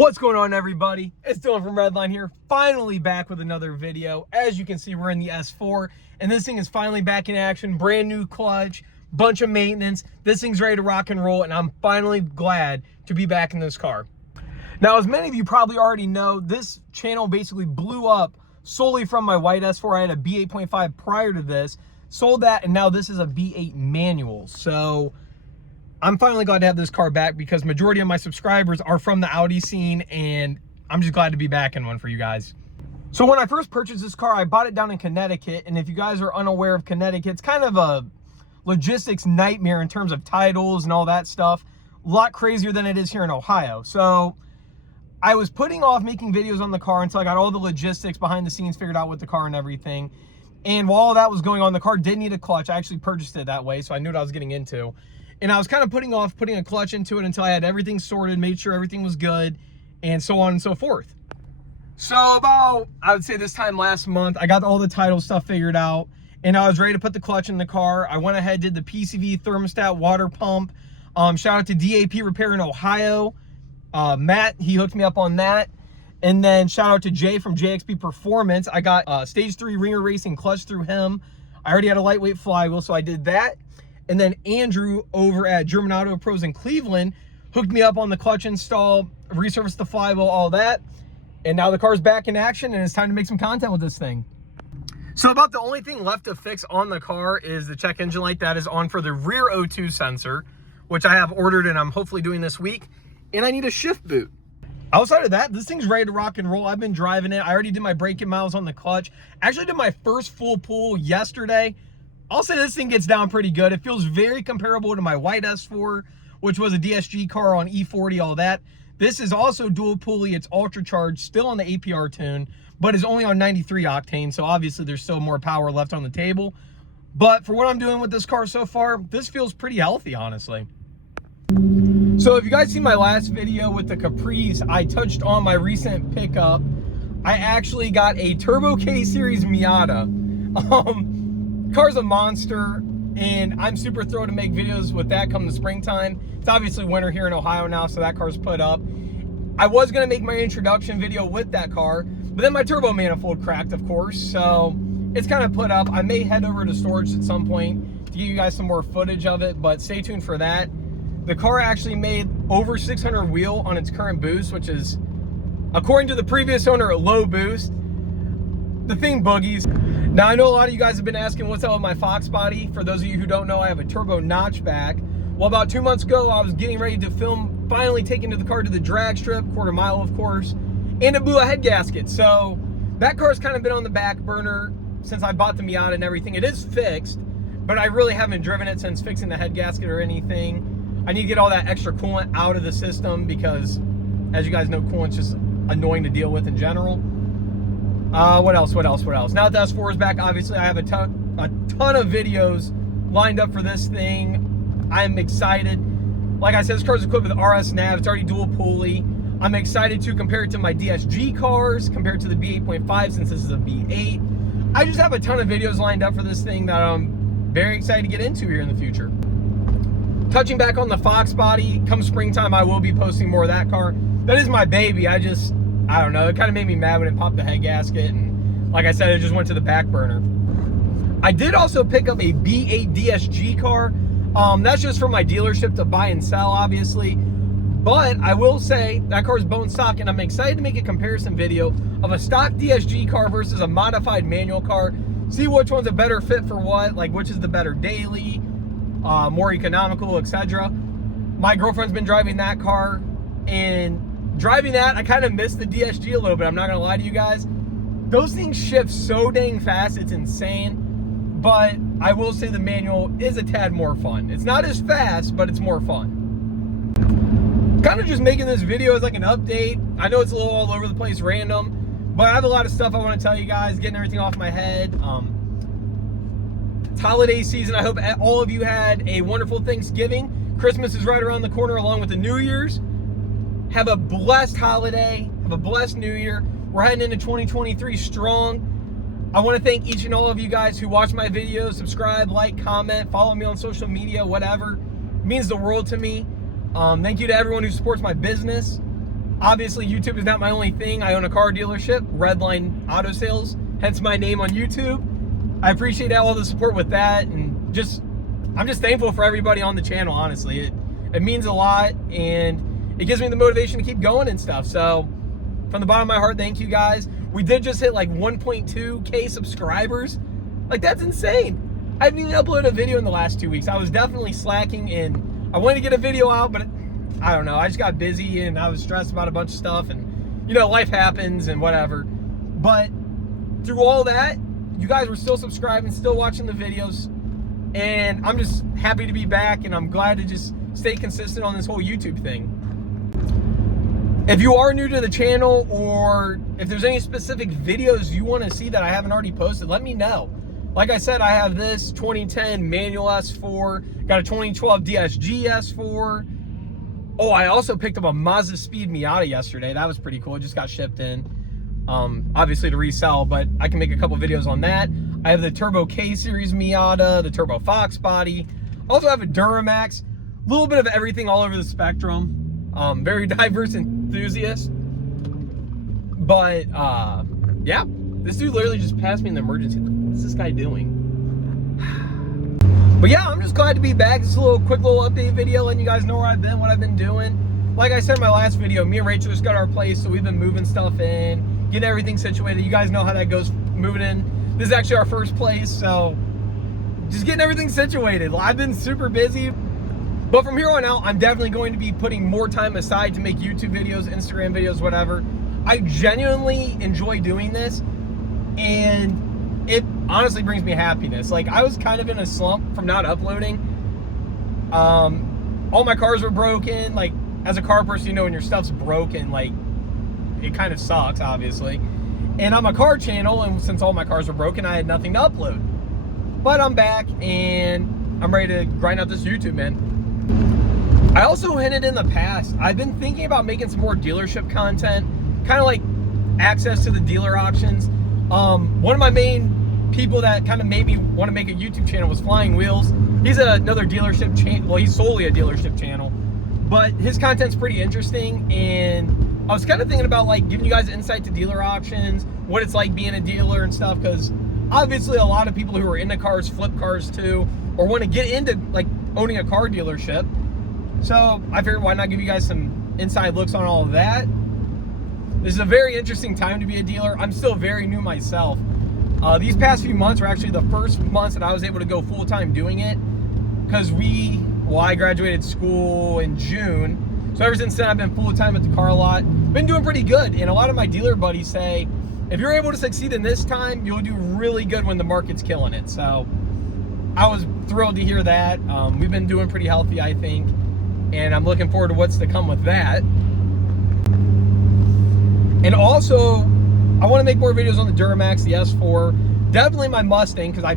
What's going on, everybody? It's Dylan from Redline here, finally back with another video. As you can see, we're in the S4, and this thing is finally back in action. Brand new clutch, bunch of maintenance. This thing's ready to rock and roll, and I'm finally glad to be back in this car. Now, as many of you probably already know, this channel basically blew up solely from my white S4. I had a B8.5 prior to this, sold that, and now this is a B8 manual. So I'm finally glad to have this car back because majority of my subscribers are from the Audi scene, and I'm just glad to be back in one for you guys. So when I first purchased this car, I bought it down in Connecticut, and if you guys are unaware of Connecticut, it's kind of a logistics nightmare in terms of titles and all that stuff. A lot crazier than it is here in Ohio. So I was putting off making videos on the car until I got all the logistics behind the scenes figured out with the car and everything. And while all that was going on, the car did need a clutch. I actually purchased it that way, so I knew what I was getting into. And I was kind of putting off putting a clutch into it until I had everything sorted, made sure everything was good, and so on and so forth. So about, I would say this time last month, I got all the title stuff figured out, and I was ready to put the clutch in the car. I went ahead, did the PCV thermostat water pump. Shout out to DAP Repair in Ohio. Matt, he hooked me up on that. And then shout out to Jay from JXP Performance. I got stage 3 ringer racing clutch through him. I already had a lightweight flywheel, so I did that. And then Andrew over at German Auto Pros in Cleveland hooked me up on the clutch install, resurfaced the flywheel, all that. And now the car's back in action, and it's time to make some content with this thing. So about the only thing left to fix on the car is the check engine light that is on for the rear O2 sensor, which I have ordered and I'm hopefully doing this week. And I need a shift boot. Outside of that, this thing's ready to rock and roll. I've been driving it. I already did my braking miles on the clutch. Actually did my first full pull yesterday. I'll say this thing gets down pretty good. It feels very comparable to my white S4, which was a DSG car on E40, all that. This is also dual pulley. It's ultra charged, still on the APR tune, but is only on 93 octane. So obviously there's still more power left on the table. But for what I'm doing with this car so far, this feels pretty healthy, honestly. So if you guys see my last video with the Caprice, I touched on my recent pickup. I actually got a Turbo K Series Miata. Car's a monster, and I'm super thrilled to make videos with that come the springtime. It's obviously winter here in Ohio now, so that car's put up. I was going to make my introduction video with that car, but then my turbo manifold cracked, of course, so it's kind of put up. I may head over to storage at some point to give you guys some more footage of it, but stay tuned for that. The car actually made over 600 wheel on its current boost, which is, according to the previous owner, a low boost. The thing boogies. Now, I know a lot of you guys have been asking what's up with my Fox body. For those of you who don't know, I have a turbo notchback. Well, about 2 months ago, I was getting ready to film, finally taking the car to the drag strip, quarter mile, of course, and it blew a head gasket. So that car's kind of been on the back burner since I bought the Miata and everything. It is fixed, but I really haven't driven it since fixing the head gasket or anything. I need to get all that extra coolant out of the system because, as you guys know, coolant's just annoying to deal with in general. What else? Now that the S4 is back, obviously I have a ton of videos lined up for this thing. I'm excited. Like I said, this car is equipped with RS nav. It's already dual pulley. I'm excited to compare it to my DSG cars, compared to the B8.5 since this is a B8. I just have a ton of videos lined up for this thing that I'm very excited to get into here in the future. Touching back on the Fox body, come springtime, I will be posting more of that car. That is my baby. I don't know, it kind of made me mad when it popped the head gasket, and like I said, it just went to the back burner. I did also pick up a B8 DSG car. That's just for my dealership to buy and sell, obviously. But I will say that car is bone stock, and I'm excited to make a comparison video of a stock DSG car versus a modified manual car. See which one's a better fit for what, like which is the better daily, more economical, etc. My girlfriend's been driving that car, and driving that, I kind of missed the DSG a little bit. I'm not going to lie to you guys. Those things shift so dang fast. It's insane. But I will say the manual is a tad more fun. It's not as fast, but it's more fun. Kind of just making this video as like an update. I know it's a little all over the place, random. But I have a lot of stuff I want to tell you guys, getting everything off my head. It's holiday season. I hope all of you had a wonderful Thanksgiving. Christmas is right around the corner along with the New Year's. Have a blessed holiday. Have a blessed New Year. We're heading into 2023 strong. I want to thank each and all of you guys who watch my videos, subscribe, like, comment, follow me on social media, whatever. It means the world to me. Thank you to everyone who supports my business. Obviously, YouTube is not my only thing. I own a car dealership, Redline Auto Sales, hence my name on YouTube. I appreciate all the support with that, and I'm just thankful for everybody on the channel, honestly. It means a lot, and it gives me the motivation to keep going and stuff. So from the bottom of my heart, thank you guys. We did just hit like 1.2K subscribers. Like, that's insane. I haven't even uploaded a video in the last 2 weeks. I was definitely slacking, and I wanted to get a video out, but I don't know. I just got busy, and I was stressed about a bunch of stuff, and you know, life happens and whatever. But through all that, you guys were still subscribing, still watching the videos, and I'm just happy to be back, and I'm glad to just stay consistent on this whole YouTube thing. If you are new to the channel, or if there's any specific videos you want to see that I haven't already posted, let me know. Like I said, I have this 2010 manual S4, got a 2012 DSG S4. Oh, I also picked up a Mazda Speed Miata yesterday. That was pretty cool. It just got shipped in, obviously to resell, but I can make a couple videos on that. I have the Turbo K Series Miata, the Turbo Fox body. Also have a Duramax. A little bit of everything all over the spectrum. Very diverse enthusiast. But, yeah. This dude literally just passed me in the emergency. What's this guy doing? But yeah, I'm just glad to be back. This is a quick little update video, letting you guys know where I've been, what I've been doing. Like I said in my last video, me and Rachel just got our place, so we've been moving stuff in, getting everything situated. You guys know how that goes, moving in. This is actually our first place, so just getting everything situated. I've been super busy, but from here on out, I'm definitely going to be putting more time aside to make YouTube videos, Instagram videos, whatever. I genuinely enjoy doing this, and it honestly brings me happiness. Like, I was kind of in a slump from not uploading. All my cars were broken. Like, as a car person, you know, when your stuff's broken, like, it kind of sucks, obviously. And I'm a car channel, and since all my cars were broken, I had nothing to upload. But I'm back, and I'm ready to grind out this YouTube, man. I also hinted in the past, I've been thinking about making some more dealership content, kind of like access to the dealer auctions. One of my main people that kind of made me want to make a YouTube channel was Flying Wheels. He's another dealership channel. Well, he's solely a dealership channel, but his content's pretty interesting, and I was kind of thinking about like giving you guys insight to dealer auctions, what it's like being a dealer and stuff, because obviously a lot of people who are into cars flip cars too, or want to get into like owning a car dealership. So I figured, why not give you guys some inside looks on all of that. This is a very interesting time to be a dealer. I'm still very new myself. These past few months were actually the first months that I was able to go full-time doing it, because I graduated school in June. So ever since then, I've been full-time at the car lot. Been doing pretty good. And a lot of my dealer buddies say, if you're able to succeed in this time, you'll do really good when the market's killing it. So I was thrilled to hear that. We've been doing pretty healthy, I think. And I'm looking forward to what's to come with that. And also, I want to make more videos on the Duramax, the S4. Definitely my Mustang, because I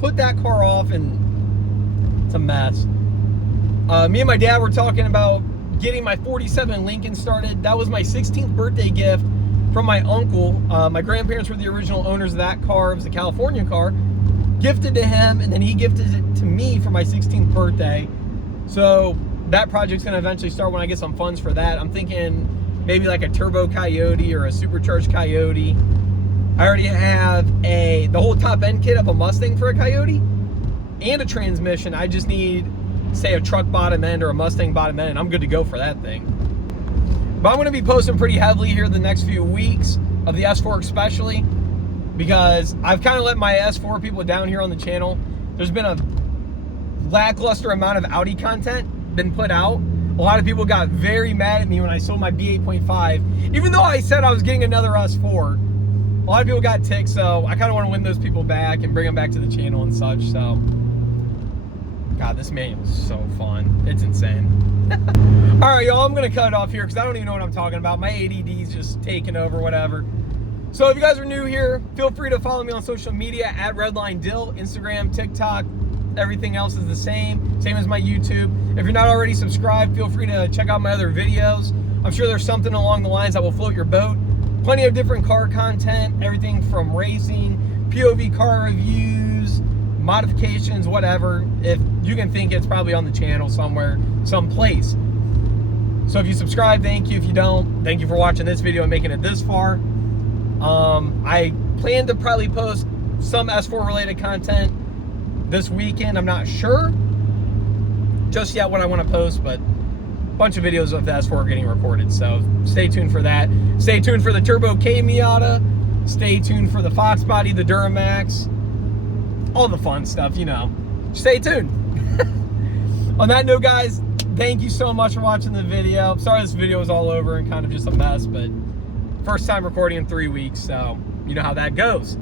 put that car off and it's a mess. Me and my dad were talking about getting my 47 Lincoln started. That was my 16th birthday gift from my uncle. My grandparents were the original owners of that car. It was a California car. Gifted to him, and then he gifted it to me for my 16th birthday. So that project's going to eventually start when I get some funds for that. I'm thinking maybe like a turbo Coyote or a supercharged Coyote. I already have the whole top end kit of a Mustang for a Coyote and a transmission. I just need, say, a truck bottom end or a Mustang bottom end, and I'm good to go for that thing. But I'm going to be posting pretty heavily here the next few weeks of the S4 especially, because I've kind of let my S4 people down here on the channel. There's been a lackluster amount of Audi content been put out. A lot of people got very mad at me when I sold my B8.5, even though I said I was getting another S4. A lot of people got ticked, so I kind of want to win those people back and bring them back to the channel and such. So, God, this manual is so fun. It's insane. All right, y'all, I'm going to cut it off here because I don't even know what I'm talking about. My ADD is just taking over, whatever. So if you guys are new here, feel free to follow me on social media at RedlineDill, Instagram, TikTok. Everything else is the same as my YouTube. If you're not already subscribed, feel free to check out my other videos. I'm sure there's something along the lines that will float your boat. Plenty of different car content, everything from racing, POV car reviews, modifications, whatever. If you can think, it's probably on the channel somewhere, someplace. So if you subscribe, thank you. If you don't, thank you for watching this video and making it this far. I plan to probably post some S4 related content this weekend. I'm not sure just yet what I want to post, but a bunch of videos of the S4 getting recorded. So stay tuned for that. Stay tuned for the Turbo K Miata. Stay tuned for the Fox Body, the Duramax, all the fun stuff, you know. Stay tuned. On that note, guys, thank you so much for watching the video. Sorry this video was all over and kind of just a mess, but first time recording in 3 weeks, so you know how that goes.